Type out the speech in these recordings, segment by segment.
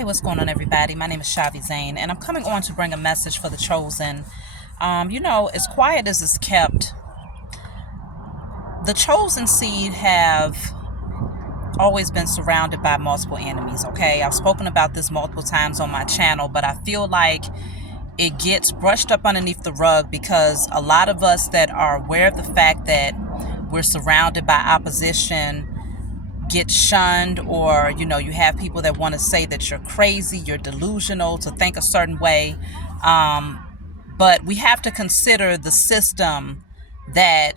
Hey, what's going on, everybody? My name is Shavi Zane, and I'm coming on to bring a message for the chosen. As quiet as it's kept, the chosen seed have always been surrounded by multiple enemies, okay? I've spoken about this multiple times on my channel, but I feel like it gets brushed up underneath the rug because a lot of us that are aware of the fact that we're surrounded by opposition get shunned, or you have people that want to say that you're crazy, you're delusional to think a certain way. But we have to consider the system that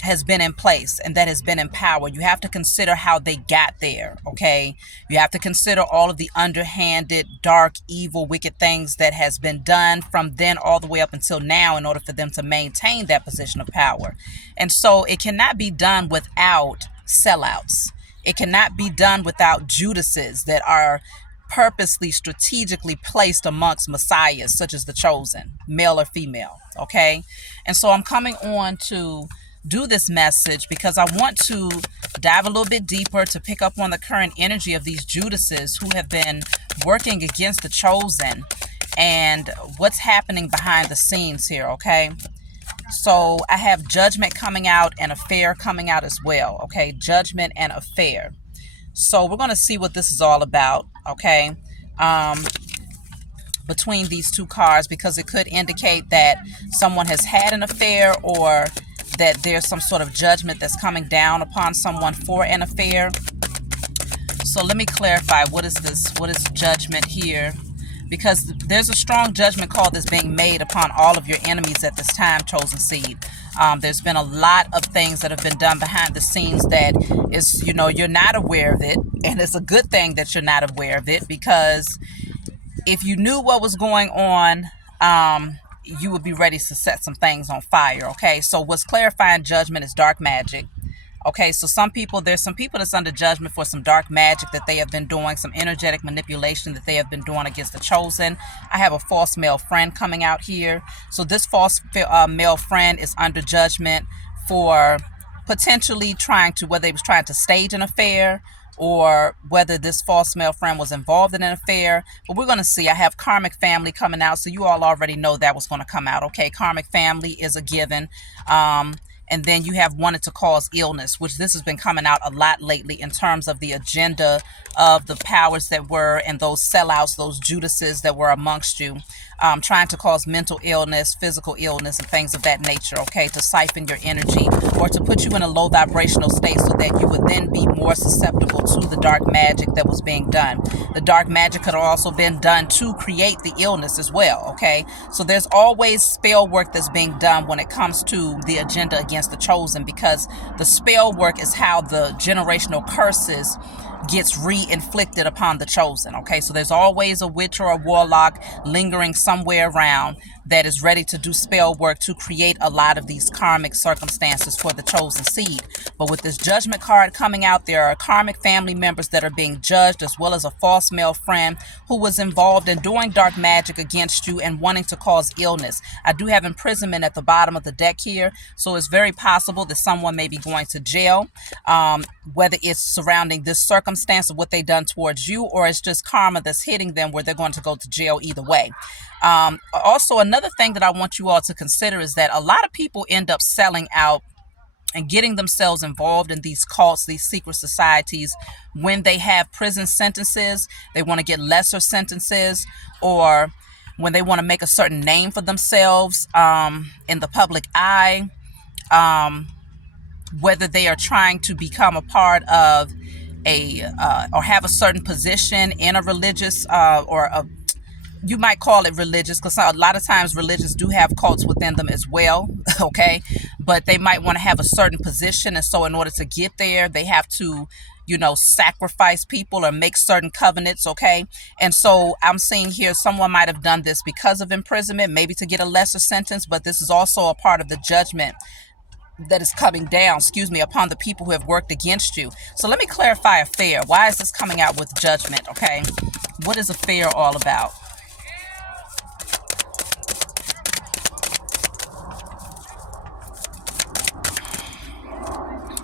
has been in place and that has been in power. You have to consider how they got there, okay? You have to consider all of the underhanded, dark, evil, wicked things that has been done from then all the way up until now in order for them to maintain that position of power. And so it cannot be done without sellouts. It cannot be done without Judases that are purposely, strategically placed amongst messiahs, such as the chosen, male or female, okay? And so I'm coming on to do this message because I want to dive a little bit deeper to pick up on the current energy of these Judases who have been working against the chosen and what's happening behind the scenes here, okay? So I have judgment coming out and affair coming out as well, okay? Judgment and affair. So we're going to see what this is all about, okay? Between these two cards, because it could indicate that someone has had an affair or that there's some sort of judgment that's coming down upon someone for an affair. So let me clarify, what is this? What is judgment here? Because there's a strong judgment call that's being made upon all of your enemies at this time, chosen seed. There's been a lot of things that have been done behind the scenes that is, you're not aware of it. And it's a good thing that you're not aware of it, because if you knew what was going on, you would be ready to set some things on fire, okay? So what's clarifying judgment is dark magic. Okay, so there's some people that's under judgment for some dark magic that they have been doing, some energetic manipulation that they have been doing against the chosen. I have a false male friend coming out here. So this false male friend is under judgment for potentially whether he was trying to stage an affair or whether this false male friend was involved in an affair. But we're going to see. I have karmic family coming out, so you all already know that was going to come out. Okay, karmic family is a given. And then you have wanted to cause illness, which this has been coming out a lot lately in terms of the agenda of the powers that were and those sellouts, those Judases that were amongst you, trying to cause mental illness, physical illness, and things of that nature, okay, to siphon your energy or to put you in a low vibrational state so that you would then be more susceptible to the dark magic that was being done. The dark magic could have also been done to create the illness as well, okay? So there's always spell work that's being done when it comes to the agenda against the chosen, because the spell work is how the generational curses gets re-inflicted upon the chosen, okay? So there's always a witch or a warlock lingering somewhere around that is ready to do spell work to create a lot of these karmic circumstances for the chosen seed. But with this judgment card coming out, there are karmic family members that are being judged, as well as a false male friend who was involved in doing dark magic against you and wanting to cause illness. I do have imprisonment at the bottom of the deck here, so it's very possible that someone may be going to jail, whether it's surrounding this circumstance of what they've done towards you, or it's just karma that's hitting them where they're going to go to jail either way. Also, another thing that I want you all to consider is that a lot of people end up selling out and getting themselves involved in these cults, these secret societies, when they have prison sentences, they want to get lesser sentences, or when they want to make a certain name for themselves in the public eye, whether they are trying to become a part of or have a certain position in a religious you might call it religious, because a lot of times religions do have cults within them as well, okay? But they might want to have a certain position, and so in order to get there, they have to, sacrifice people or make certain covenants, okay? And so I'm seeing here someone might have done this because of imprisonment, maybe to get a lesser sentence, but this is also a part of the judgment that is coming down, upon the people who have worked against you. So let me clarify affair. Why is this coming out with judgment, okay? What is affair all about?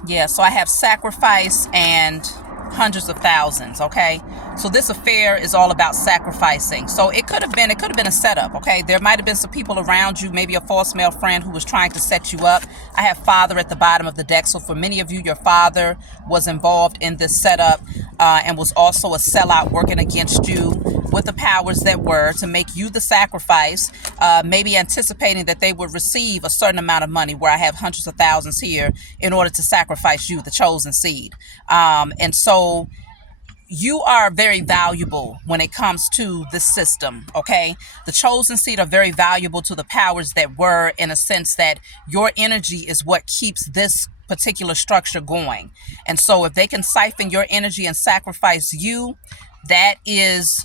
Yeah, so I have sacrifice and hundreds of thousands, okay? So this affair is all about sacrificing. So it could have been a setup, okay? There might have been some people around you, maybe a false male friend who was trying to set you up. I have father at the bottom of the deck. So for many of you, your father was involved in this setup and was also a sellout working against you with the powers that were to make you the sacrifice, maybe anticipating that they would receive a certain amount of money, where I have hundreds of thousands here, in order to sacrifice you, the chosen seed. And so you are very valuable when it comes to the system, okay? The chosen seed are very valuable to the powers that were, in a sense that your energy is what keeps this particular structure going. And so if they can siphon your energy and sacrifice you, that is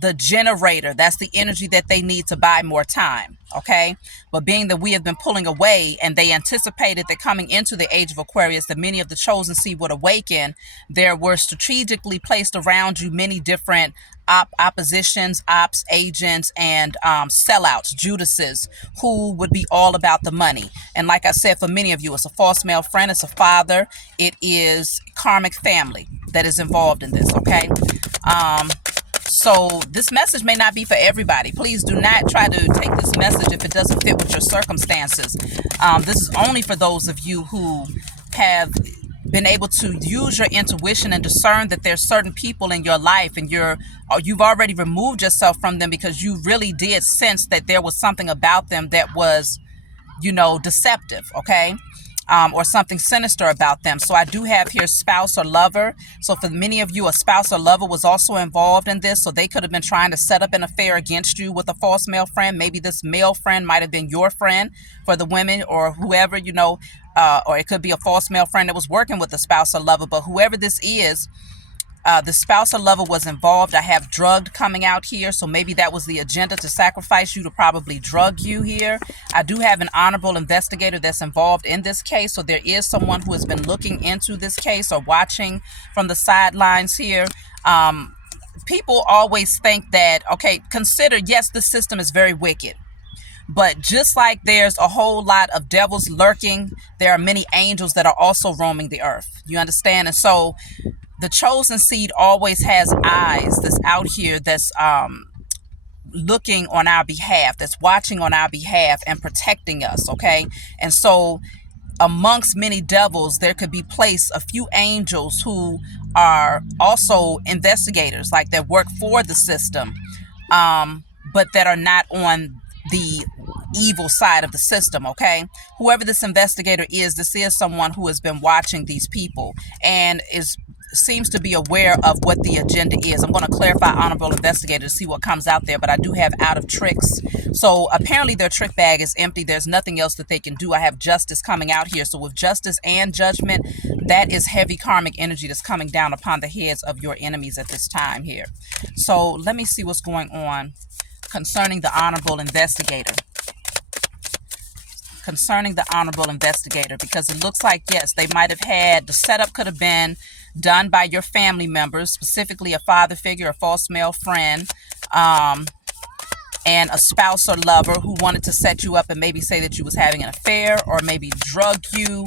the generator. That's the energy that they need to buy more time, okay? But being that we have been pulling away, and they anticipated that coming into the age of Aquarius that many of the chosen seed would awaken, there were strategically placed around you many different oppositions, ops agents, and sellouts, Judases, who would be all about the money. And like I said, for many of you, it's a false male friend, it's a father, it is karmic family that is involved in this, okay? So this message may not be for everybody. Please do not try to take this message if it doesn't fit with your circumstances. This is only for those of you who have been able to use your intuition and discern that there's certain people in your life, and you've already removed yourself from them because you really did sense that there was something about them that was, deceptive, okay? Or something sinister about them. So I do have here spouse or lover. So for many of you, a spouse or lover was also involved in this. So they could have been trying to set up an affair against you with a false male friend. Maybe this male friend might have been your friend for the women, or whoever, or it could be a false male friend that was working with a spouse or lover. But whoever this is, the spouse or lover was involved. I have drugged coming out here. So maybe that was the agenda, to sacrifice you, to probably drug you here. I do have an honorable investigator that's involved in this case. So there is someone who has been looking into this case or watching from the sidelines here. People always think that, okay, consider, yes, the system is very wicked. But just like there's a whole lot of devils lurking, there are many angels that are also roaming the earth. You understand? And so the chosen seed always has eyes that's out here, that's looking on our behalf, that's watching on our behalf and protecting us, okay? And so amongst many devils, there could be placed a few angels who are also investigators, like that work for the system, but that are not on the evil side of the system, okay? Whoever this investigator is, this is someone who has been watching these people and seems to be aware of what the agenda is. I'm going to clarify honorable investigator to see what comes out there, but I do have out of tricks. So apparently their trick bag is empty. There's nothing else that they can do. I have justice coming out here. So with justice and judgment, that is heavy karmic energy that's coming down upon the heads of your enemies at this time here. So let me see what's going on concerning the honorable investigator. Because it looks like, yes, they might have had, the setup could have been done by your family members, specifically a father figure, a false male friend, and a spouse or lover who wanted to set you up and maybe say that you was having an affair, or maybe drug you,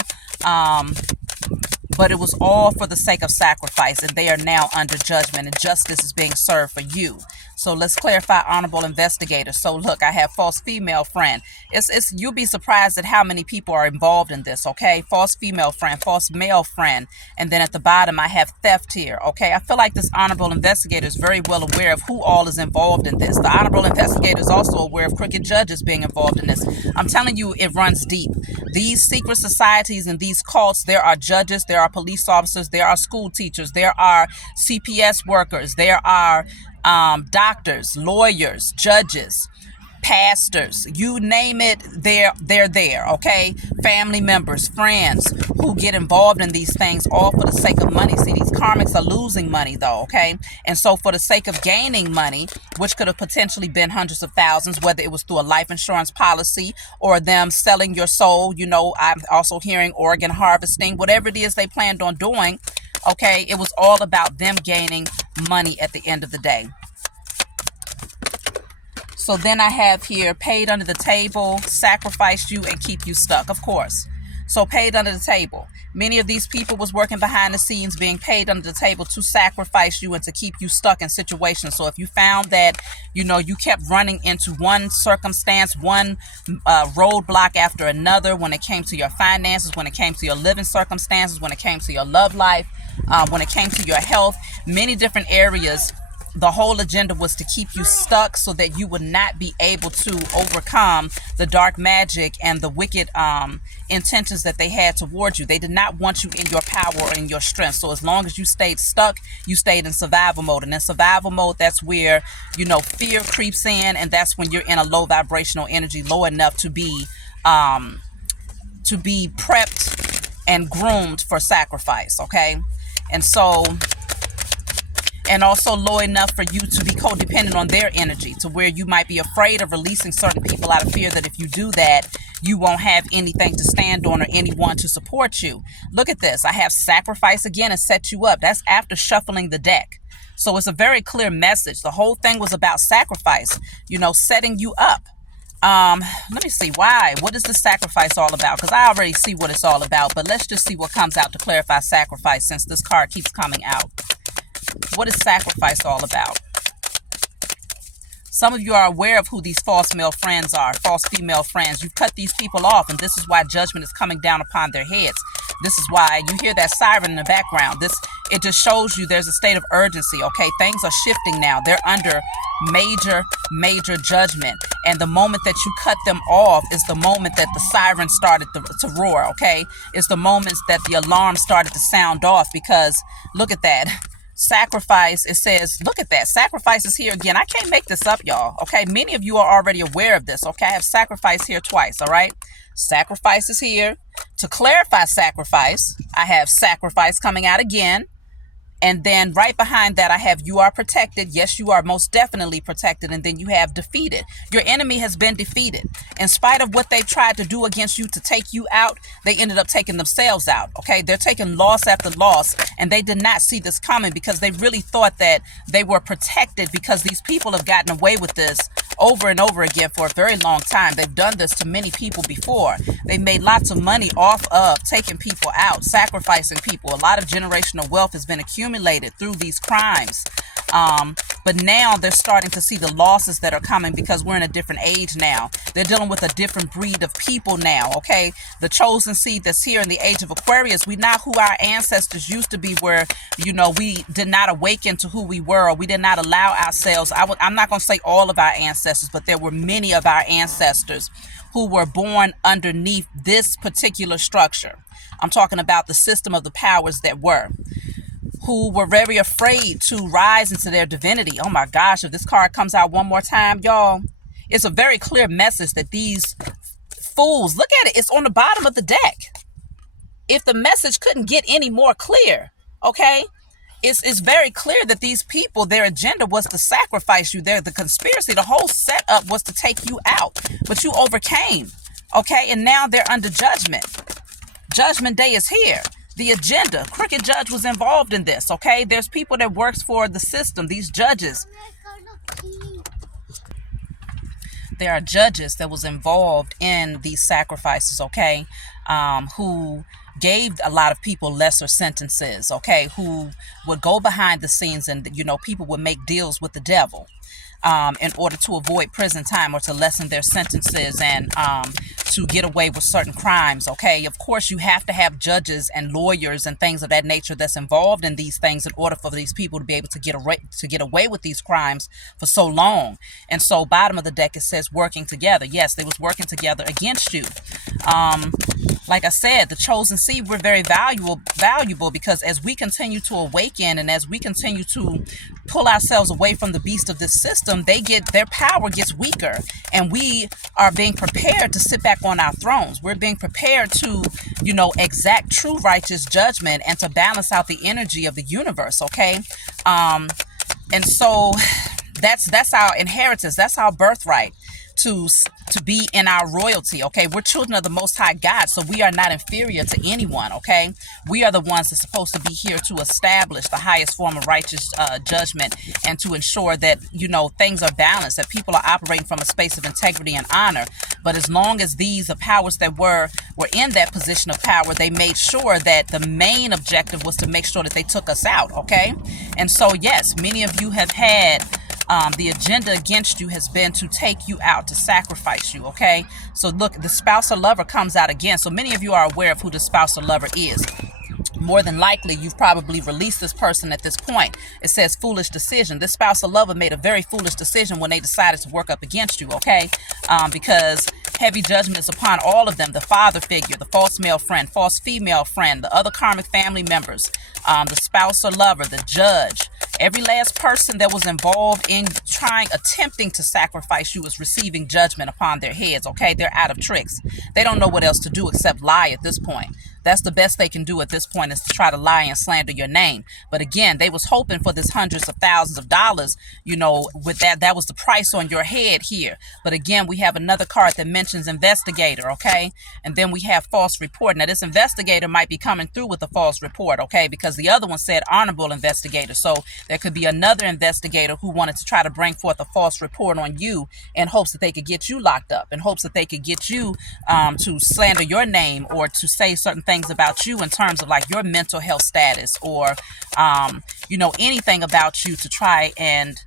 but it was all for the sake of sacrifice, and they are now under judgment, and justice is being served for you. So let's clarify honorable investigator. So look, I have false female friend. You'll be surprised at how many people are involved in this, okay? False female friend, false male friend. And then at the bottom, I have theft here, okay? I feel like this honorable investigator is very well aware of who all is involved in this. The honorable investigator is also aware of crooked judges being involved in this. I'm telling you, it runs deep. These secret societies and these cults, there are judges, there are police officers, there are school teachers, there are CPS workers, there are doctors, lawyers, judges, pastors, you name it, they're there, okay? Family members, friends who get involved in these things all for the sake of money. See, these karmics are losing money though, okay? And so for the sake of gaining money, which could have potentially been hundreds of thousands, whether it was through a life insurance policy or them selling your soul, I'm also hearing organ harvesting, whatever it is they planned on doing, okay? It was all about them gaining money at the end of the day. So then I have here, paid under the table, sacrificed you, and keep you stuck, of course. So paid under the table. Many of these people was working behind the scenes, being paid under the table to sacrifice you and to keep you stuck in situations. So if you found that, you kept running into one circumstance, one roadblock after another, when it came to your finances, when it came to your living circumstances, when it came to your love life, when it came to your health, many different areas, the whole agenda was to keep you stuck so that you would not be able to overcome the dark magic and the wicked intentions that they had towards you. They did not want you in your power or in your strength. So as long as you stayed stuck, you stayed in survival mode. And in survival mode, that's where, fear creeps in. And that's when you're in a low vibrational energy, low enough to be prepped and groomed for sacrifice. Okay. And also low enough for you to be codependent on their energy, to where you might be afraid of releasing certain people out of fear that if you do that, you won't have anything to stand on or anyone to support you. Look at this. I have sacrifice again and set you up. That's after shuffling the deck. So it's a very clear message. The whole thing was about sacrifice, setting you up. Let me see why. What is the sacrifice all about? Because I already see what it's all about, but let's just see what comes out to clarify sacrifice, since this card keeps coming out. What is sacrifice all about? Some of you are aware of who these false male friends are, false female friends. You've cut these people off, and this is why judgment is coming down upon their heads. This is why you hear that siren in the background. It just shows you there's a state of urgency, okay? Things are shifting now. They're under major judgment. And the moment that you cut them off is the moment that the siren started to roar, okay? It's the moments that the alarm started to sound off, because look at that. Sacrifice, it says, look at that. Sacrifice is here again. I can't make this up, y'all. Okay. Many of you are already aware of this. Okay. I have sacrifice here twice. All right. Sacrifice is here. To clarify sacrifice, I have sacrifice coming out again. And then right behind that, I have you are protected. Yes, you are most definitely protected. And then you have defeated. Your enemy has been defeated. In spite of what they tried to do against you to take you out, they ended up taking themselves out. Okay, they're taking loss after loss. And they did not see this coming, because they really thought that they were protected, because these people have gotten away with this over and over again for a very long time. They've done this to many people before. They made lots of money off of taking people out, sacrificing people. A lot of generational wealth has been accumulated through these crimes. But now they're starting to see the losses that are coming, because we're in a different age now. They're dealing with a different breed of people now, okay? The chosen seed that's here in the age of Aquarius, we not who our ancestors used to be, where, we did not awaken to who we were, or we did not allow ourselves. I'm not going to say all of our ancestors, but there were many of our ancestors who were born underneath this particular structure. I'm talking about the system of the powers that were, who were very afraid to rise into their divinity. Oh my gosh, if this card comes out one more time, y'all, it's a very clear message that these fools, look at it, it's on the bottom of the deck. If the message couldn't get any more clear, okay, it's very clear that these people, their agenda was to sacrifice you. The conspiracy, the whole setup was to take you out, but you overcame, okay, and now they're under judgment. Judgment day is here. The agenda, crooked judge was involved in this, okay? There's people that works for the system, these judges. There are judges that was involved in these sacrifices, okay? Who gave a lot of people lesser sentences, okay? Who would go behind the scenes, and, people would make deals with the devil in order to avoid prison time or to lessen their sentences and to get away with certain crimes, okay? Of course, you have to have judges and lawyers and things of that nature that's involved in these things in order for these people to be able to get away with these crimes for so long. And so bottom of the deck, it says working together. Yes, they was working together against you. Like I said, the chosen seed, we're very valuable, because as we continue to awaken and as we continue to pull ourselves away from the beast of this system, their power gets weaker, and we are being prepared to sit back on our thrones. We're being prepared to, exact true righteous judgment and to balance out the energy of the universe, okay? And so that's our inheritance. That's our birthright, to be in our royalty. Okay, we're children of the Most High God, so we are not inferior to anyone. Okay, we are the ones that's supposed to be here to establish the highest form of righteous judgment, and to ensure that, you know, things are balanced, that people are operating from a space of integrity and honor. But as long as these the powers that were in that position of power, they made sure that the main objective was to make sure that they took us out. Okay, and so yes, many of you have had the agenda against you has been to take you out, to sacrifice you. Okay, so look, the spouse or lover comes out again. So many of you are aware of who the spouse or lover is. More than likely, you've probably released this person at this point. It says foolish decision. This spouse or lover made a very foolish decision when they decided to work up against you. Okay, because heavy judgment is upon all of them: the father figure, the false male friend, false female friend, the other karmic family members, the spouse or lover, the judge. Every last person that was involved in attempting to sacrifice you is receiving judgment upon their heads. Okay, they're out of tricks. They don't know what else to do except lie at this point. That's the best they can do at this point, is to try to lie and slander your name. But again, they was hoping for this hundreds of thousands of dollars, you know, with that was the price on your head here. But again, we have another card that mentions investigator, okay? And then we have false report. Now, this investigator might be coming through with a false report, okay? Because the other one said honorable investigator. So there could be another investigator who wanted to try to bring forth a false report on you in hopes that they could get you locked up, in hopes that they could get you to slander your name, or to say certain things about you in terms of like your mental health status, or you know, anything about you to try and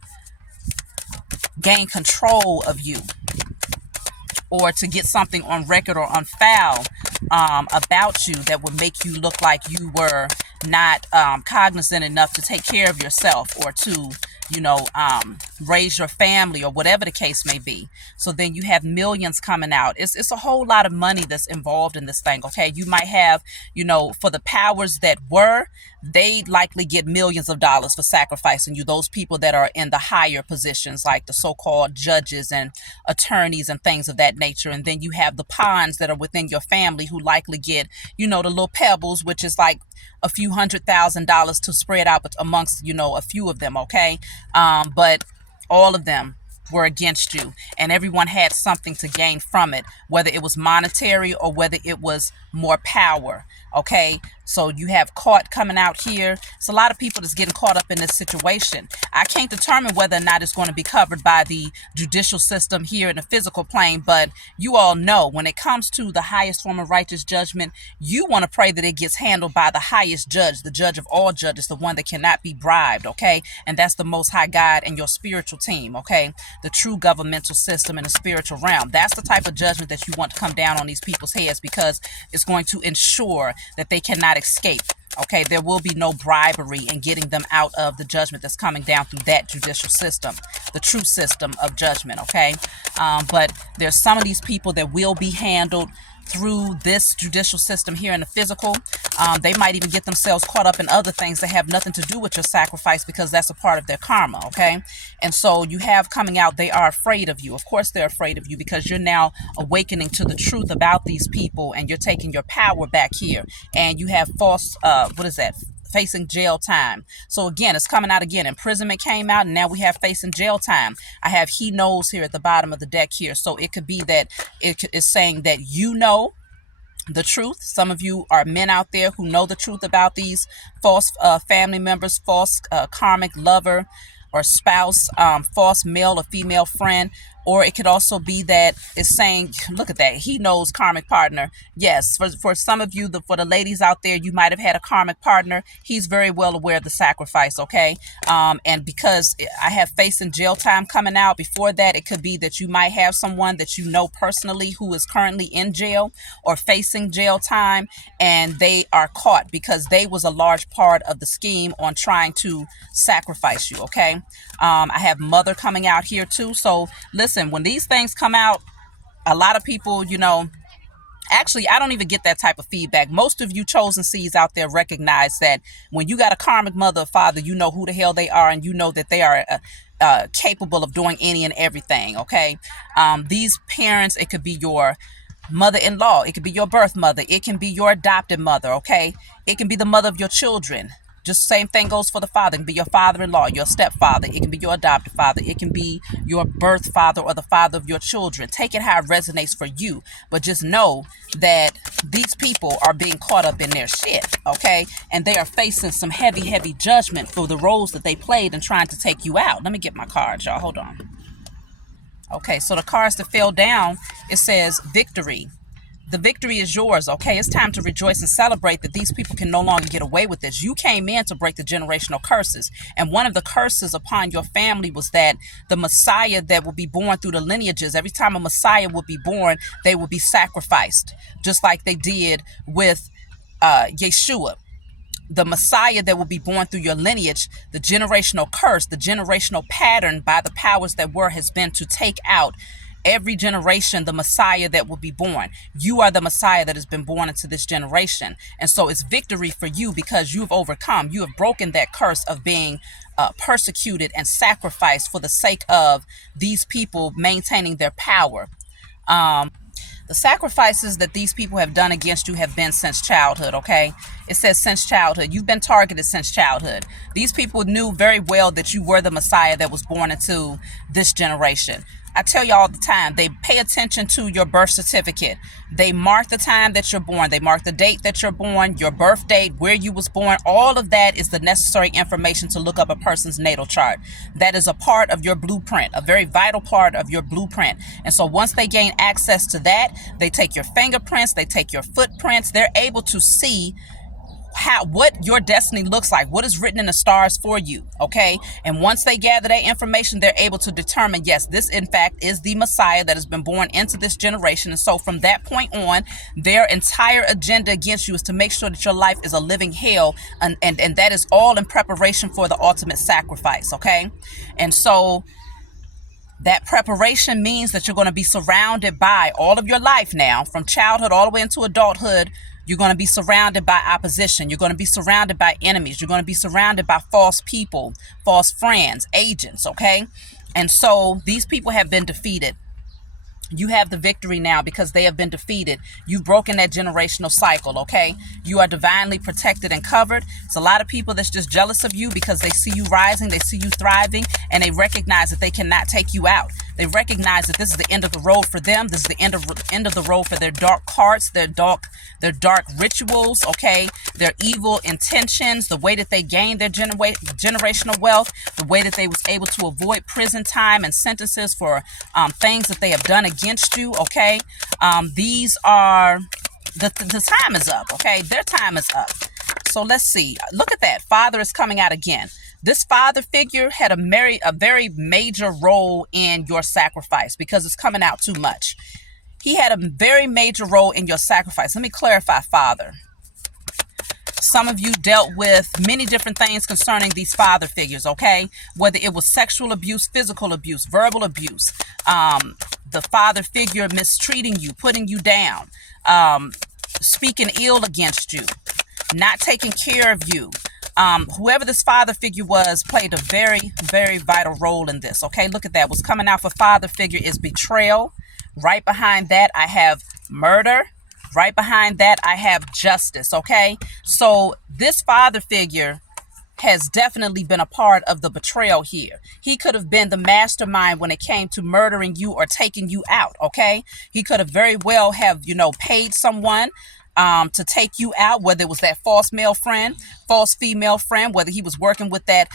gain control of you, or to get something on record or on file about you that would make you look like you were not cognizant enough to take care of yourself, or to, you know, raise your family, or whatever the case may be. So then you have millions coming out. It's a whole lot of money that's involved in this thing. Okay, you might have, you know, for the powers that were, they likely get millions of dollars for sacrificing you. Those people that are in the higher positions, like the so-called judges and attorneys and things of that nature. And then you have the pawns that are within your family, who likely get, you know, the little pebbles, which is like a few $100,000 to spread out amongst, you know, a few of them. Okay, but all of them were against you, and everyone had something to gain from it, whether it was monetary or whether it was more power. Okay, so you have caught coming out here. It's a lot of people that's getting caught up in this situation. I can't determine whether or not it's going to be covered by the judicial system here in the physical plane, but you all know when it comes to the highest form of righteous judgment, you want to pray that it gets handled by the highest judge, the judge of all judges, the one that cannot be bribed. Okay, and that's the Most High God and your spiritual team. Okay, the true governmental system in the spiritual realm. That's the type of judgment that you want to come down on these people's heads, because it's going to ensure that they cannot escape. Okay, there will be no bribery in getting them out of the judgment that's coming down through that judicial system, the true system of judgment. Okay, but there's some of these people that will be handled through this judicial system here in the physical. They might even get themselves caught up in other things that have nothing to do with your sacrifice, because that's a part of their karma. Okay, and so you have coming out, they are afraid of you. Of course they're afraid of you, because you're now awakening to the truth about these people, and you're taking your power back here. And you have false facing jail time. So again, it's coming out again. Imprisonment came out, and now we have facing jail time. I have he knows here at the bottom of the deck here. So it could be that it is saying that you know the truth. Some of you are men out there who know the truth about these false family members, false karmic lover or spouse, false male or female friend. Or it could also be that it's saying, look at that, he knows karmic partner. Yes, for some of you, for the ladies out there, you might have had a karmic partner. He's very well aware of the sacrifice, okay? And because I have facing jail time coming out, before that, it could be that you might have someone that you know personally who is currently in jail or facing jail time, and they are caught because they was a large part of the scheme on trying to sacrifice you, okay? I have mother coming out here too. So listen, when these things come out, a lot of people, you know, actually, I don't even get that type of feedback. Most of you chosen seeds out there recognize that when you got a karmic mother or father, you know who the hell they are, and you know that they are capable of doing any and everything, okay? These parents, it could be your mother-in-law, it could be your birth mother, it can be your adopted mother, okay? It can be the mother of your children. Just same thing goes for the father. It can be your father-in-law, your stepfather. It can be your adopted father. It can be your birth father or the father of your children. Take it how it resonates for you. But just know that these people are being caught up in their shit, okay? And they are facing some heavy, heavy judgment for the roles that they played in trying to take you out. Let me get my cards, y'all. Hold on. Okay, so the cards that fell down, it says victory. The victory is yours, okay? It's time to rejoice and celebrate that these people can no longer get away with this. You came in to break the generational curses. And one of the curses upon your family was that the Messiah that will be born through the lineages, every time a Messiah will be born, they will be sacrificed, just like they did with Yeshua. The Messiah that will be born through your lineage, the generational curse, the generational pattern by the powers that were has been to take out every generation the Messiah that will be born. You are the Messiah that has been born into this generation. And so it's victory for you because you've overcome. You have broken that curse of being persecuted and sacrificed for the sake of these people maintaining their power. The sacrifices that these people have done against you have been since childhood, okay? It says since childhood. You've been targeted since childhood. These people knew very well that you were the Messiah that was born into this generation. I tell you all the time, they pay attention to your birth certificate. They mark the time that you're born. They mark the date that you're born, your birth date, where you was born. All of that is the necessary information to look up a person's natal chart. That is a part of your blueprint, a very vital part of your blueprint. And so once they gain access to that, they take your fingerprints, they take your footprints. They're able to see what your destiny looks like, what is written in the stars for you, okay? And once they gather that information, they're able to determine, yes, this in fact is the Messiah that has been born into this generation. And so from that point on, their entire agenda against you is to make sure that your life is a living hell, and that is all in preparation for the ultimate sacrifice, okay? And so that preparation means that you're going to be surrounded by all of your life now, from childhood all the way into adulthood. You're going to be surrounded by opposition. You're going to be surrounded by enemies. You're going to be surrounded by false people, false friends, agents, okay? And so these people have been defeated. You have the victory now because they have been defeated. You've broken that generational cycle, okay? You are divinely protected and covered. It's a lot of people that's just jealous of you because they see you rising, they see you thriving, and they recognize that they cannot take you out. They recognize that this is the end of the road for them. This is the end of the road for their dark hearts, their dark rituals, okay? Their evil intentions, the way that they gained their generational wealth, the way that they was able to avoid prison time and sentences for things that they have done against you, okay? These are, the time is up, okay? Their time is up. So let's see. Look at that. Father is coming out again. This father figure had a very major role in your sacrifice because it's coming out too much. He had a very major role in your sacrifice. Let me clarify, father. Some of you dealt with many different things concerning these father figures, okay? Whether it was sexual abuse, physical abuse, verbal abuse, the father figure mistreating you, putting you down, speaking ill against you, not taking care of you. Whoever this father figure was played a very vital role in this, okay? Look at that. What's coming out for father figure is betrayal. Right behind that, I have murder. Right behind that, I have justice, okay? So this father figure has definitely been a part of the betrayal here. He could have been the mastermind when it came to murdering you or taking you out, okay? He could have very well have, paid someone to take you out, whether it was that false male friend, false female friend, whether he was working with that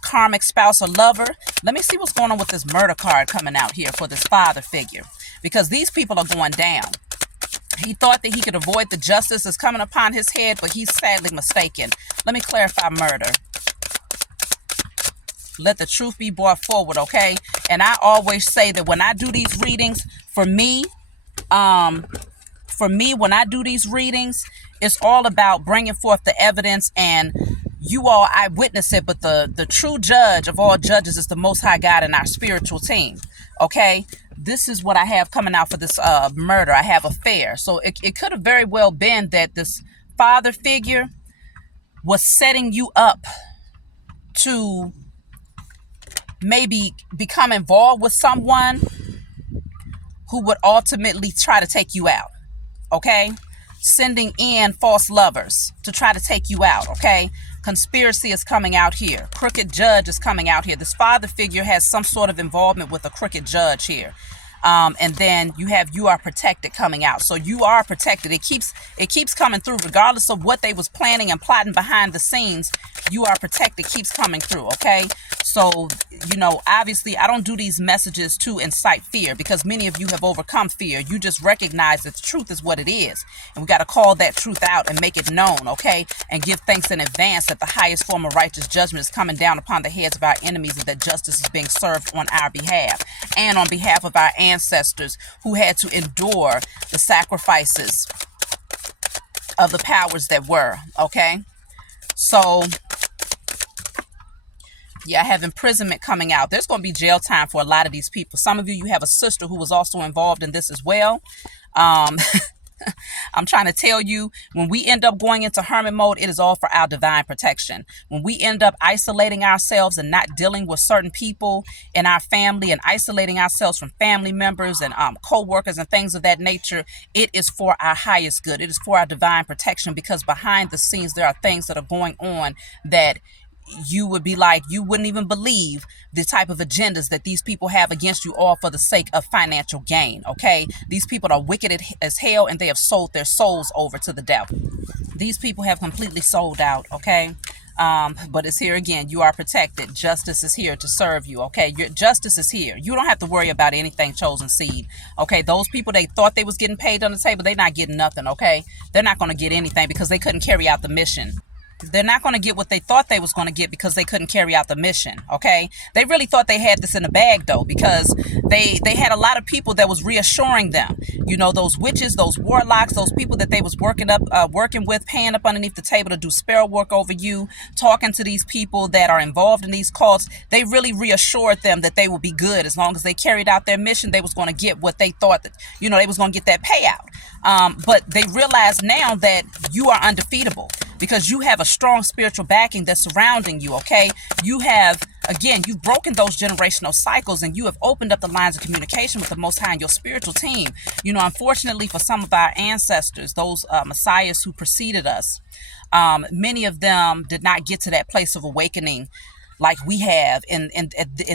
karmic spouse or lover. Let me see what's going on with this murder card coming out here for this father figure, because these people are going down. He thought that he could avoid the justice that's coming upon his head, but he's sadly mistaken. Let me clarify murder. Let the truth be brought forward, okay? And I always say that when I do these readings, for me, when I do these readings, it's all about bringing forth the evidence, and you all, I witness it, but the true judge of all judges is the Most High God and our spiritual team, okay? This is what I have coming out for this murder. I have affair. So it could have very well been that this father figure was setting you up to maybe become involved with someone who would ultimately try to take you out, okay? Sending in false lovers to try to take you out, okay? Conspiracy is coming out here. Crooked judge is coming out here. This father figure has some sort of involvement with a crooked judge here. And then you have you are protected coming out. So you are protected. It keeps coming through regardless of what they was planning and plotting behind the scenes. You are protected keeps coming through. Okay. So, you know, obviously I don't do these messages to incite fear because many of you have overcome fear. You just recognize that the truth is what it is. And we got to call that truth out and make it known. Okay. And give thanks in advance that the highest form of righteous judgment is coming down upon the heads of our enemies and that justice is being served on our behalf and on behalf of our ancestors who had to endure the sacrifices of the powers that were. Okay. So yeah, I have imprisonment coming out. There's going to be jail time for a lot of these people. Some of you have a sister who was also involved in this as well. I'm trying to tell you, when we end up going into hermit mode, it is all for our divine protection. When we end up isolating ourselves and not dealing with certain people in our family and isolating ourselves from family members and co-workers and things of that nature, it is for our highest good. It is for our divine protection because behind the scenes, there are things that are going on that you would be like, you wouldn't even believe the type of agendas that these people have against you, all for the sake of financial gain. Okay. These people are wicked as hell and they have sold their souls over to the devil. These people have completely sold out. Okay. But it's here again. You are protected. Justice is here to serve you. Okay. Your justice is here. You don't have to worry about anything, chosen seed. Okay. Those people, they thought they was getting paid on the table. They're not getting nothing. Okay. They're not going to get anything because they couldn't carry out the mission. They're not going to get what they thought they was going to get because they couldn't carry out the mission. Okay. They really thought they had this in the bag though, because they had a lot of people that was reassuring them, you know, those witches, those warlocks, those people that they was working with, paying up underneath the table to do spell work over you, talking to these people that are involved in these cults. They really reassured them that they would be good as long as they carried out their mission. They was going to get what they thought that, you know, they was going to get that payout. But they realize now that you are undefeatable, because you have a strong spiritual backing that's surrounding you. Okay. You have, again, you've broken those generational cycles and you have opened up the lines of communication with the Most High and your spiritual team. You know, unfortunately for some of our ancestors, those messiahs who preceded us, many of them did not get to that place of awakening like we have in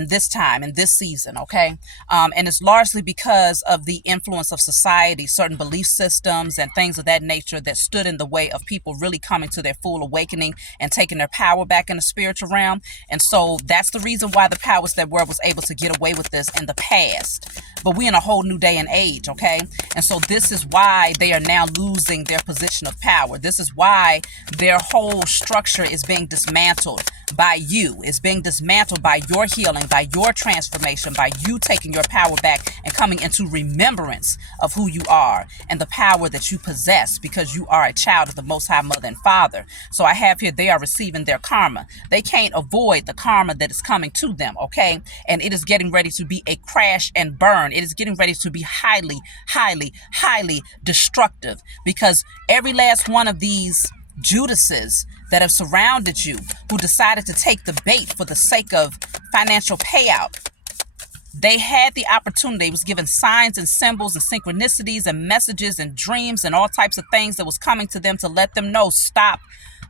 this time, in this season. Okay. And it's largely because of the influence of society, certain belief systems and things of that nature that stood in the way of people really coming to their full awakening and taking their power back in the spiritual realm. And so that's the reason why the powers that were was able to get away with this in the past. But we're in a whole new day and age. Okay. And so this is why they are now losing their position of power. This is why their whole structure is being dismantled by you. It's being dismantled by your healing, by your transformation, by you taking your power back and coming into remembrance of who you are and the power that you possess, because you are a child of the Most High Mother and Father. So I have here, they are receiving their karma. They can't avoid the karma that is coming to them. Okay. And it is getting ready to be a crash and burn. It is getting ready to be highly, highly, highly destructive, because every last one of these Judases that have surrounded you, who decided to take the bait for the sake of financial payout, they had the opportunity. They was given signs and symbols and synchronicities and messages and dreams and all types of things that was coming to them to let them know, stop,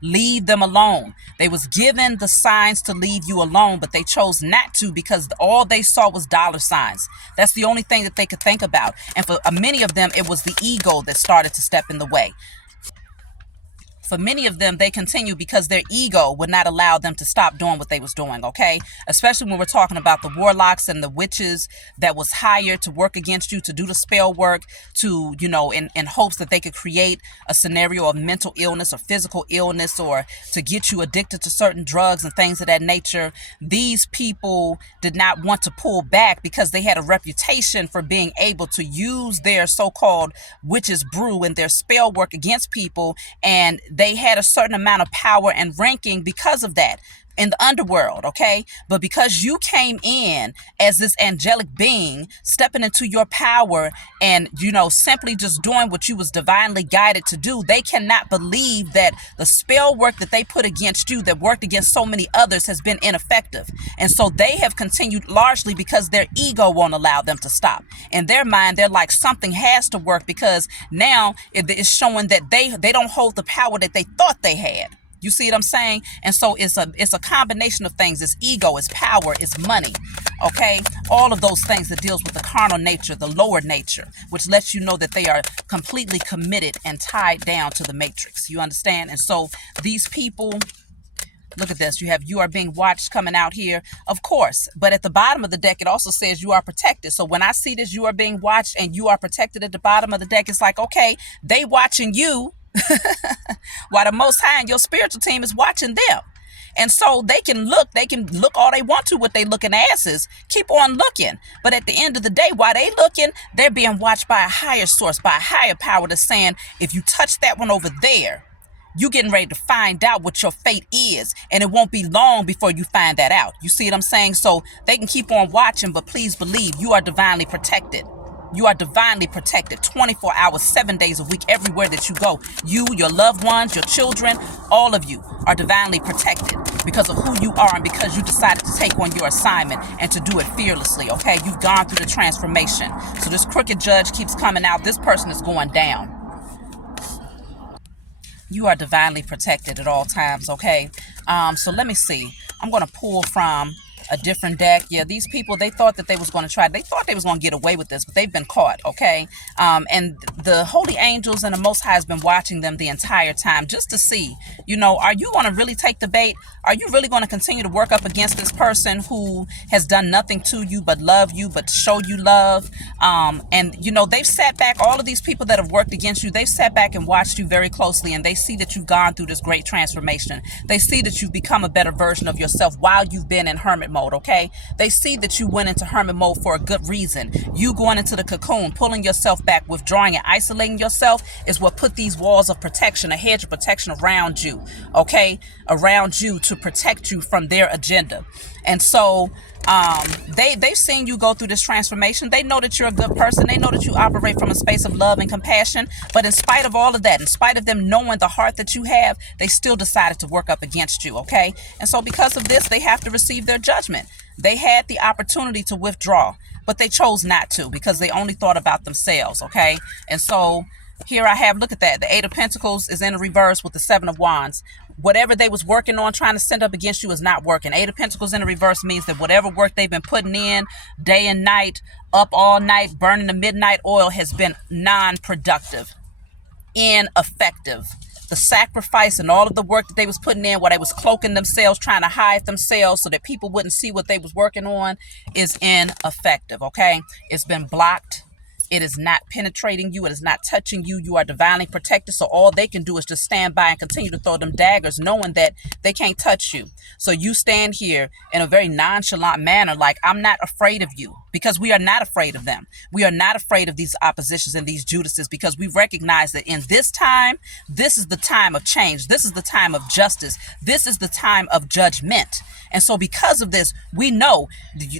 leave them alone. They was given the signs to leave you alone, but they chose not to because all they saw was dollar signs. That's the only thing that they could think about. And for many of them, it was the ego that started to step in the way. For many of them, they continue because their ego would not allow them to stop doing what they was doing, okay? Especially when we're talking about the warlocks and the witches that was hired to work against you, to do the spell work, to, you know, in hopes that they could create a scenario of mental illness or physical illness, or to get you addicted to certain drugs and things of that nature. These people did not want to pull back because they had a reputation for being able to use their so-called witches brew and their spell work against people, and they had a certain amount of power and ranking because of that in the underworld, okay? But because you came in as this angelic being, stepping into your power and, you know, simply just doing what you was divinely guided to do, they cannot believe that the spell work that they put against you, that worked against so many others, has been ineffective. And so they have continued, largely because their ego won't allow them to stop. In their mind, they're like, something has to work, because now it is showing that they don't hold the power that they thought they had. You see what I'm saying? And so it's a combination of things. It's ego, it's power, it's money. Okay? All of those things that deals with the carnal nature, the lower nature, which lets you know that they are completely committed and tied down to the matrix. You understand? And so these people, look at this. You are being watched coming out here, of course. But at the bottom of the deck, it also says you are protected. So when I see this, you are being watched and you are protected at the bottom of the deck, it's like, okay, they watching you while the Most High and your spiritual team is watching them. And so they can look all they want to with they looking asses. Keep on looking. But at the end of the day, while they looking, they're being watched by a higher source, by a higher power that's saying, if you touch that one over there, you getting ready to find out what your fate is, and it won't be long before you find that out. You see what I'm saying? So they can keep on watching, but please believe you are divinely protected. You are divinely protected 24 hours, 7 days a week, everywhere that you go. You, your loved ones, your children, all of you are divinely protected because of who you are and because you decided to take on your assignment and to do it fearlessly, okay? You've gone through the transformation. So this crooked judge keeps coming out. This person is going down. You are divinely protected at all times, okay? So let me see. I'm going to pull from a different deck. Yeah, these people, they thought that they was going to try. They thought they was going to get away with this, but they've been caught, okay? And the holy angels and the Most High has been watching them the entire time just to see, you know, are you going to really take the bait? Are you really going to continue to work up against this person who has done nothing to you but love you, but show you love? And, you know, they've sat back, all of these people that have worked against you, they've sat back and watched you very closely, and they see that you've gone through this great transformation. They see that you've become a better version of yourself while you've been in hermit mode, okay? They see that you went into hermit mode for a good reason. You going into the cocoon, pulling yourself back, withdrawing and isolating yourself is what put these walls of protection, a hedge of protection around you, around you to protect you from their agenda. And so they've seen you go through this transformation. They know that you're a good person. They know that you operate from a space of love and compassion. But in spite of all of that, in spite of them knowing the heart that you have, they still decided to work up against you, okay? And so because of this, they have to receive their judgment. They had the opportunity to withdraw, but they chose not to because they only thought about themselves, okay? And so here I have, look at that. The Eight of Pentacles is in a reverse with the Seven of Wands. Whatever they was working on, trying to send up against you is not working. Eight of Pentacles in the reverse means that whatever work they've been putting in day and night, up all night, burning the midnight oil has been non-productive, ineffective. The sacrifice and all of the work that they was putting in while they was cloaking themselves, trying to hide themselves so that people wouldn't see what they was working on is ineffective, okay? It's been blocked. It is not penetrating you. It is not touching you. You are divinely protected. So all they can do is just stand by and continue to throw them daggers, knowing that they can't touch you. So you stand here in a very nonchalant manner, like, I'm not afraid of you, because we are not afraid of them. We are not afraid of these oppositions and these Judases, because we recognize that in this time, this is the time of change. This is the time of justice. This is the time of judgment. And so because of this, we know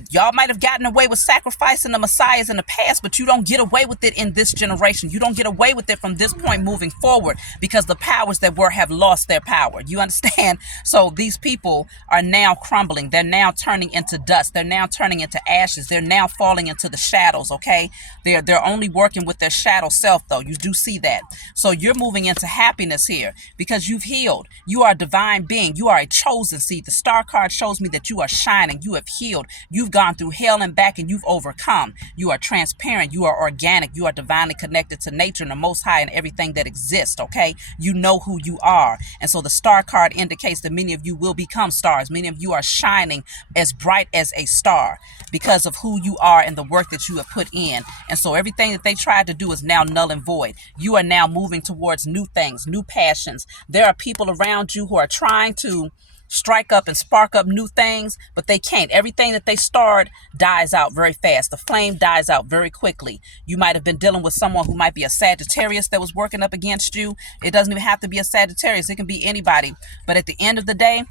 y'all might have gotten away with sacrificing the messiahs in the past, but you don't get away with it in this generation. You don't get away with it from this point moving forward, because the powers that were have lost their power. You understand? So these people are now crumbling. They're now turning into dust. They're now turning into ashes. They're now falling into the shadows, okay? They're only working with their shadow self, though. You do see that. So you're moving into happiness here because you've healed. You are a divine being. You are a chosen seed. The star card shows me that you are shining. You have healed. You've gone through hell and back, and you've overcome. You are transparent. You are organic. You are divinely connected to nature and the Most High and everything that exists, okay? You know who you are. And so the star card indicates that many of you will become stars. Many of you are shining as bright as a star because of who you are and the work that you have put in. And so everything that they tried to do is now null and void. You are now moving towards new things, new passions. There are people around you who are trying to strike up and spark up new things, but they can't. Everything that they start dies out very fast. The flame dies out very quickly. You might have been dealing with someone who might be a Sagittarius that was working up against you. It doesn't even have to be a Sagittarius. It can be anybody. But at the end of the day,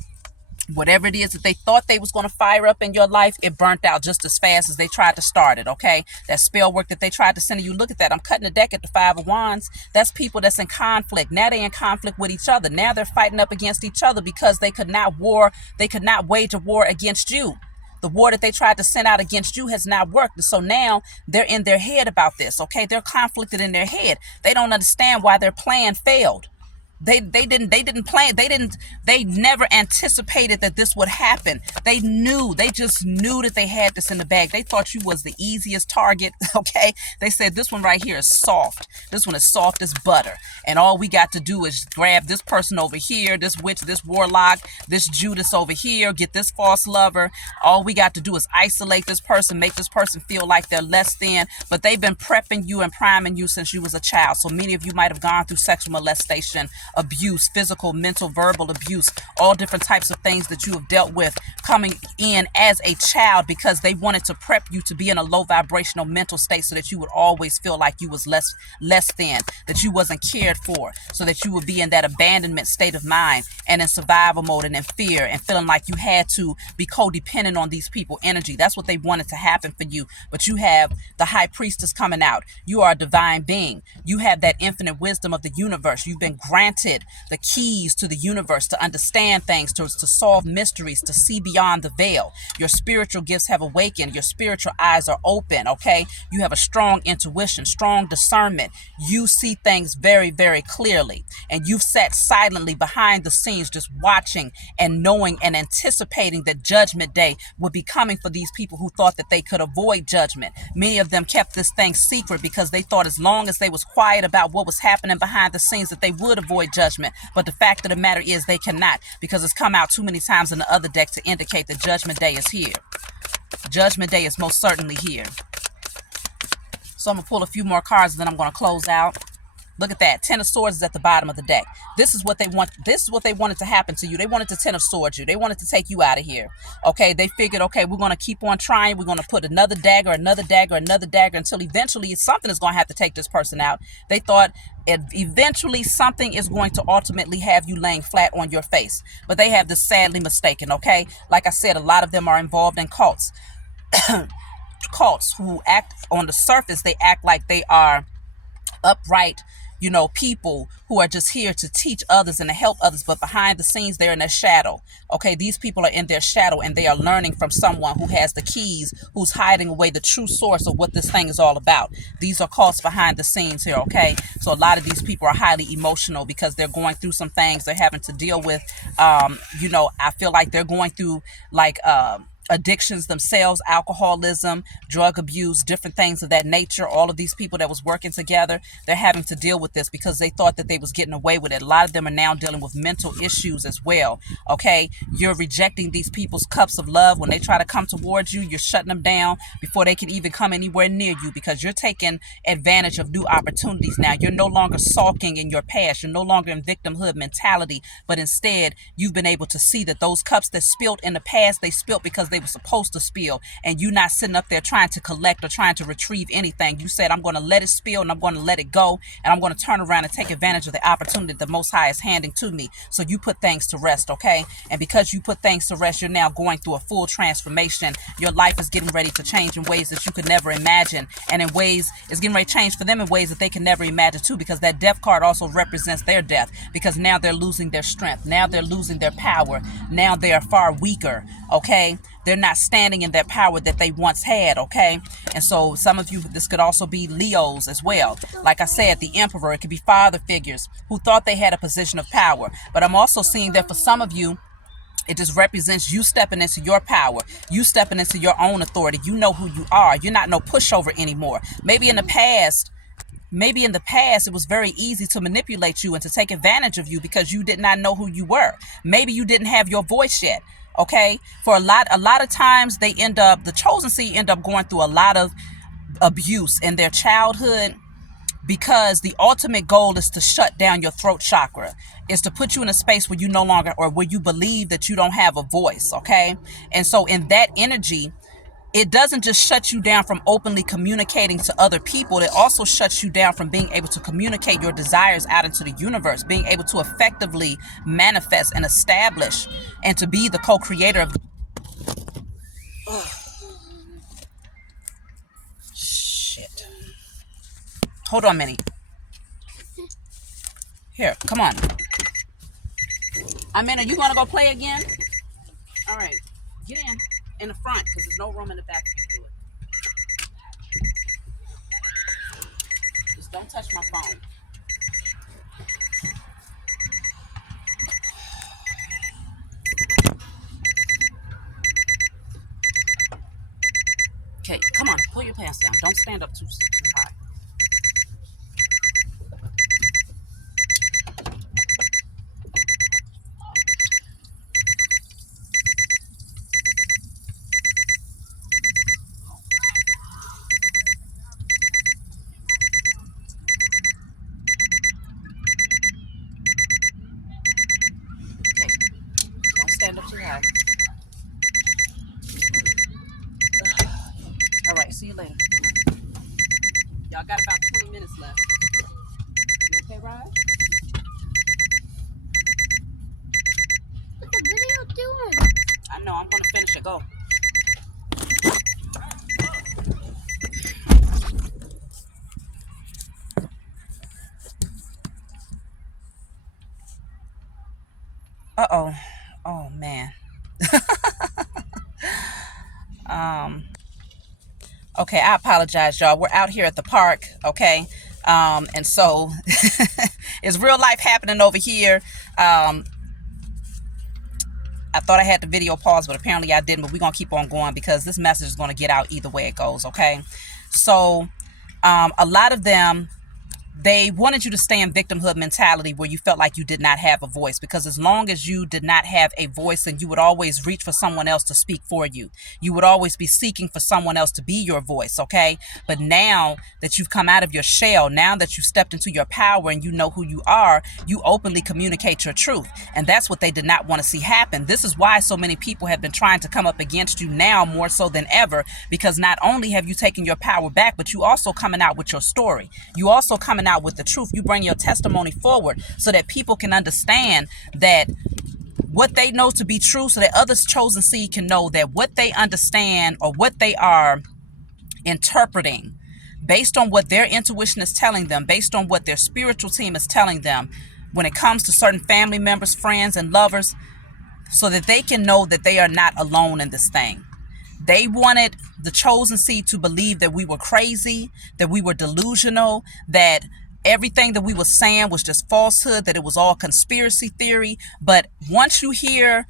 whatever it is that they thought they was going to fire up in your life, it burnt out just as fast as they tried to start it, okay? That spell work that they tried to send you, look at that. I'm cutting the deck at the Five of Wands. That's people that's in conflict. Now they're in conflict with each other. Now they're fighting up against each other because they could not wage a war against you. The war that they tried to send out against you has not worked. So now they're in their head about this, okay? They're conflicted in their head. They don't understand why their plan failed. They didn't plan. They never anticipated that this would happen. They just knew that they had this in the bag. They thought you was the easiest target. Okay, they said this one right here is soft. This one is soft as butter, and all we got to do is grab this person over here, this witch, this warlock, this Judas over here, get this false lover. All we got to do is isolate this person, make this person feel like they're less than. But they've been prepping you and priming you since you was a child. So many of you might have gone through sexual molestation, abuse, physical, mental, verbal abuse, all different types of things that you have dealt with coming in as a child, because they wanted to prep you to be in a low vibrational mental state so that you would always feel like you was less than, that you wasn't cared for, so that you would be in that abandonment state of mind and in survival mode and in fear and feeling like you had to be codependent on these people energy. That's what they wanted to happen for you. But you have the high priestess coming out. You are a divine being. You have that infinite wisdom of the universe. You've been granted the keys to the universe to understand things, to solve mysteries, to see beyond the veil. Your spiritual gifts have awakened. Your spiritual eyes are open, okay? You have a strong intuition, strong discernment. You see things very, very clearly. And you've sat silently behind the scenes just watching and knowing and anticipating that judgment day would be coming for these people who thought that they could avoid judgment. Many of them kept this thing secret because they thought as long as they was quiet about what was happening behind the scenes that they would avoid judgment. But the fact of the matter is they cannot, because it's come out too many times in the other deck to indicate that judgment day is here. Judgment day is most certainly here. So I'm going to pull a few more cards and then I'm going to close out. Look at that. Ten of Swords is at the bottom of the deck. This is what they want. This is what they wanted to happen to you. They wanted to Ten of Swords you. They wanted to take you out of here. Okay. They figured, okay, we're going to keep on trying. We're going to put another dagger, another dagger, another dagger until eventually something is going to have to take this person out. They thought eventually something is going to ultimately have you laying flat on your face. But they have this sadly mistaken. Okay. Like I said, a lot of them are involved in cults. Cults who act on the surface. They act like they are upright, people who are just here to teach others and to help others, but behind the scenes they're in their shadow. Okay, these people are in their shadow and they are learning from someone who has the keys, who's hiding away the true source of what this thing is all about. These are cults behind the scenes here. Okay, so a lot of these people are highly emotional because they're going through some things they're having to deal with. I feel like they're going through addictions themselves, alcoholism, drug abuse, different things of that nature. All of these people that was working together, they're having to deal with this because they thought that they was getting away with it. A lot of them are now dealing with mental issues as well. Okay, you're rejecting these people's cups of love. When they try to come towards you, you're shutting them down before they can even come anywhere near you, because you're taking advantage of new opportunities now. You're no longer sulking in your past. You're no longer in victimhood mentality, but instead you've been able to see that those cups that spilled in the past, they spilled because they were supposed to spill, and you not sitting up there trying to collect or trying to retrieve anything. You said, I'm going to let it spill and I'm going to let it go, and I'm going to turn around and take advantage of the opportunity that the Most High is handing to me. So you put things to rest, okay? And because you put things to rest, you're now going through a full transformation. Your life is getting ready to change in ways that you could never imagine, and in ways it's getting ready to change for them in ways that they can never imagine too, because that death card also represents their death, because now they're losing their strength, now they're losing their power, now they are far weaker. Okay, they're not standing in that power that they once had. Okay, and so some of you, this could also be Leos as well. Like I said, the Emperor, it could be father figures who thought they had a position of power. But I'm also seeing that for some of you, it just represents you stepping into your power, you stepping into your own authority. You know who you are. You're not no pushover anymore. Maybe in the past, it was very easy to manipulate you and to take advantage of you because you did not know who you were. Maybe you didn't have your voice yet. Okay, for a lot of times the chosen seed end up going through a lot of abuse in their childhood, because the ultimate goal is to shut down your throat chakra, is to put you in a space where you no longer, or where you believe that you don't have a voice. Okay, and so in that energy, it doesn't just shut you down from openly communicating to other people. It also shuts you down from being able to communicate your desires out into the universe, being able to effectively manifest and establish and to be the co-creator of. Shit. Hold on a minute. Here, come on. Are you going to go play again? All right. Get in the front, because there's no room in the back for you to do it. Just don't touch my phone. Okay, come on, pull your pants down. Don't stand up too high. Okay, don't stand up too high. All right, see you later. Y'all got about 20 minutes left. You okay, Raj? What's the video doing? I know, I'm gonna finish it. Go. Uh-oh. Oh man. Okay, I apologize, y'all. We're out here at the park, okay? And so it's real life happening over here. I thought I had the video paused, but apparently I didn't. But we're gonna keep on going because this message is gonna get out either way it goes, okay? So a lot of them, they wanted you to stay in victimhood mentality where you felt like you did not have a voice, because as long as you did not have a voice, then you would always reach for someone else to speak for you. You would always be seeking for someone else to be your voice, okay? But now that you've come out of your shell, now that you've stepped into your power and you know who you are, you openly communicate your truth. And that's what they did not want to see happen. This is why so many people have been trying to come up against you now more so than ever, because not only have you taken your power back, but you also coming out with your story. You also coming out with the truth. You bring your testimony forward so that people can understand that what they know to be true, so that others chosen seed can know that what they understand or what they are interpreting based on what their intuition is telling them, based on what their spiritual team is telling them when it comes to certain family members, friends, and lovers, so that they can know that they are not alone in this thing. They wanted the chosen seed to believe that we were crazy, that we were delusional, that everything that we were saying was just falsehood, that it was all conspiracy theory. But once you hear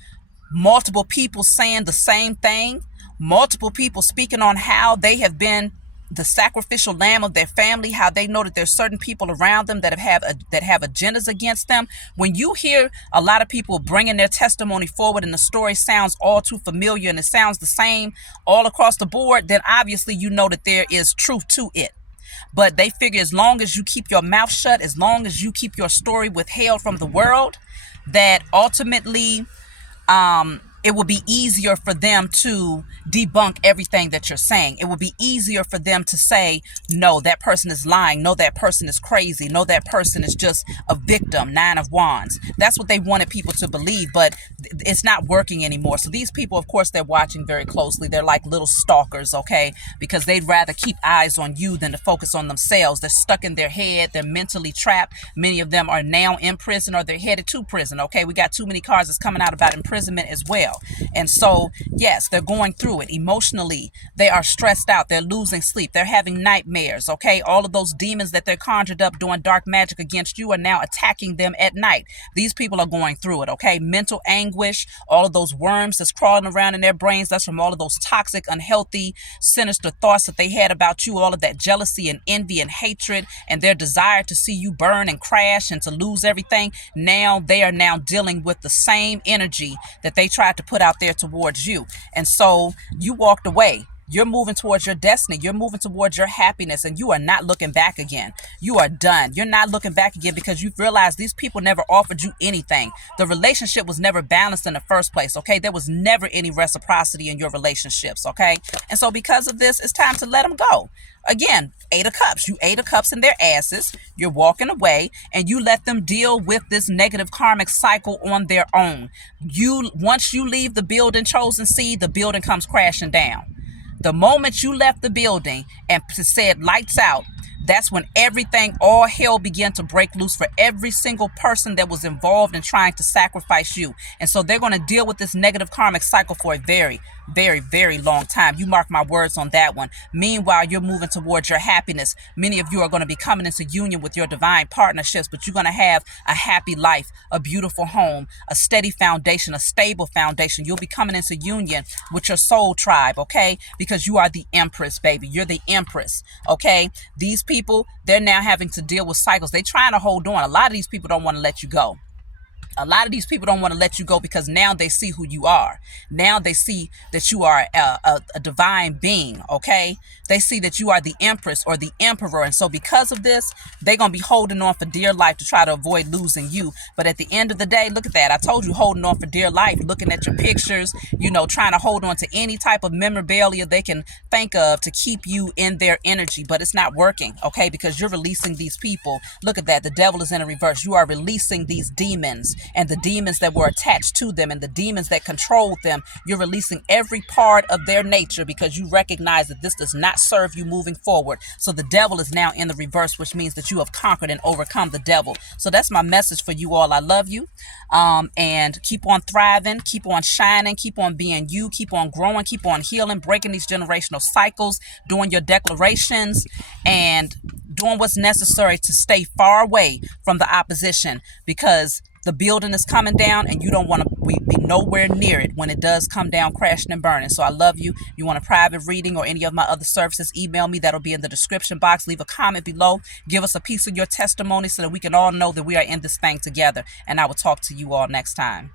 multiple people saying the same thing, multiple people speaking on how they have been the sacrificial lamb of their family, how they know that there's certain people around them that have agendas against them. When you hear a lot of people bringing their testimony forward and the story sounds all too familiar and it sounds the same all across the board, then obviously you know that there is truth to it. But they figure as long as you keep your mouth shut, as long as you keep your story withheld from the world, that ultimately it will be easier for them to debunk everything that you're saying. It will be easier for them to say, no, that person is lying. No, that person is crazy. No, that person is just a victim. 9 of Wands. That's what they wanted people to believe, but it's not working anymore. So these people, of course, they're watching very closely. They're like little stalkers, okay? Because they'd rather keep eyes on you than to focus on themselves. They're stuck in their head. They're mentally trapped. Many of them are now in prison or they're headed to prison, okay? We got too many cards that's coming out about imprisonment as well. And so, yes, they're going through it emotionally. They are stressed out. They're losing sleep. They're having nightmares. Okay. All of those demons that they're conjured up doing dark magic against you are now attacking them at night. These people are going through it. Okay. Mental anguish, all of those worms that's crawling around in their brains. That's from all of those toxic, unhealthy, sinister thoughts that they had about you. All of that jealousy and envy and hatred and their desire to see you burn and crash and to lose everything. Now they are now dealing with the same energy that they tried to put out there towards you. And so you walked away. You're moving towards your destiny. You're moving towards your happiness, and you are not looking back again. You are done. You're not looking back again because you've realized these people never offered you anything. The relationship was never balanced in the first place, okay? There was never any reciprocity in your relationships, okay? And so because of this, it's time to let them go. Again, 8 of Cups. You 8 of Cups in their asses. You're walking away, and you let them deal with this negative karmic cycle on their own. Once you leave the building, chosen seed, the building comes crashing down. The moment you left the building and said lights out, that's when everything, all hell began to break loose for every single person that was involved in trying to sacrifice you. And so they're going to deal with this negative karmic cycle for a very, very, very long time. You mark my words on that one. Meanwhile, you're moving towards your happiness. Many of you are going to be coming into union with your divine partnerships, but you're going to have a happy life, a beautiful home, a steady foundation, a stable foundation. You'll be coming into union with your soul tribe, okay? Because you are the empress, baby. You're the empress, okay? These people, they're now having to deal with cycles. They're trying to hold on. A lot of these people don't want to let you go. A lot of these people don't want to let you go because now they see who you are. Now they see that you are a divine being, okay? They see that you are the empress or the emperor. And so because of this, they're going to be holding on for dear life to try to avoid losing you. But at the end of the day, look at that. I told you, holding on for dear life, looking at your pictures, you know, trying to hold on to any type of memorabilia they can think of to keep you in their energy. But it's not working, okay? Because you're releasing these people. Look at that. The devil is in a reverse. You are releasing these demons and the demons that were attached to them and the demons that controlled them. You're releasing every part of their nature because you recognize that this does not serve you moving forward. So the devil is now in the reverse, which means that you have conquered and overcome the devil. So that's my message for you all. I love you. And keep on thriving, keep on shining, keep on being you, keep on growing, keep on healing, breaking these generational cycles, doing your declarations, and doing what's necessary to stay far away from the opposition, because the building is coming down and you don't want to be nowhere near it when it does come down crashing and burning. So I love you. You want a private reading or any of my other services, email me. That'll be in the description box. Leave a comment below. Give us a piece of your testimony so that we can all know that we are in this thing together. And I will talk to you all next time.